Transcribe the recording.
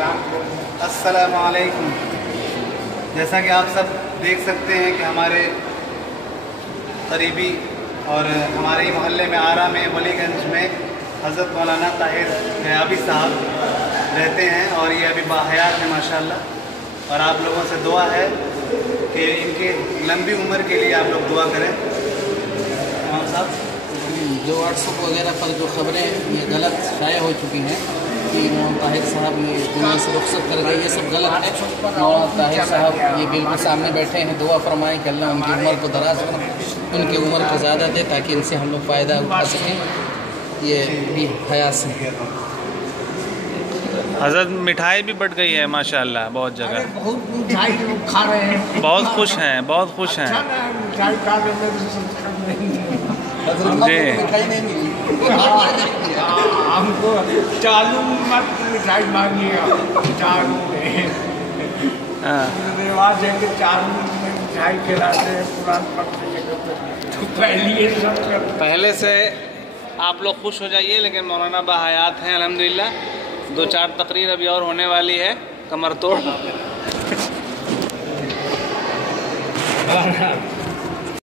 अस्सलाम वालेकुम। जैसा कि आप सब देख सकते हैं कि हमारे करीबी और हमारे ही मोहल्ले में आरा में वलीगंज में हज़रत मौलाना ताहिर गयाबी साहब रहते हैं और ये अभी बाहयात हैं माशाल्लाह। और आप लोगों से दुआ है कि इनकी लंबी उम्र के लिए आप लोग दुआ करें। इमाम साहब, जो व्हाट्सअप वगैरह पर जो खबरें ये गलत शाये हो चुकी हैं कि मौलाना ताहिर साहब ये दुनिया से रुखसत कर गए, ये सब गलत है। मौलाना ताहिर साहब ये बिल्कुल सामने बैठे हैं। दुआ फरमाएं कि अल्लाह उनकी उम्र को दराज करें, उनकी उम्र को ज़्यादा दे ताकि इनसे हम लोग फ़ायदा उठा सकें। ये भी हयात से हज़रत मिठाई भी बट गई है माशाल्लाह, बहुत जगह बहुत मिठाई लोग खा रहे हैं, बहुत खुश हैं, बहुत खुश हैं। मिठाई खा रहे जी, मिठाई नहीं मिली। हमको चालू मत मिठाई मांगिएगा, चालू हाँ। रिवाज है कि चालू में मिठाई खिलाते हैं कुरान पढ़ते हैं, तो पहले से आप लोग खुश हो जाइए। लेकिन मौलाना बाहयात हैं अल्हम्दुलिल्लाह। 2-4 तकरीर अभी और होने वाली है कमर तोड़।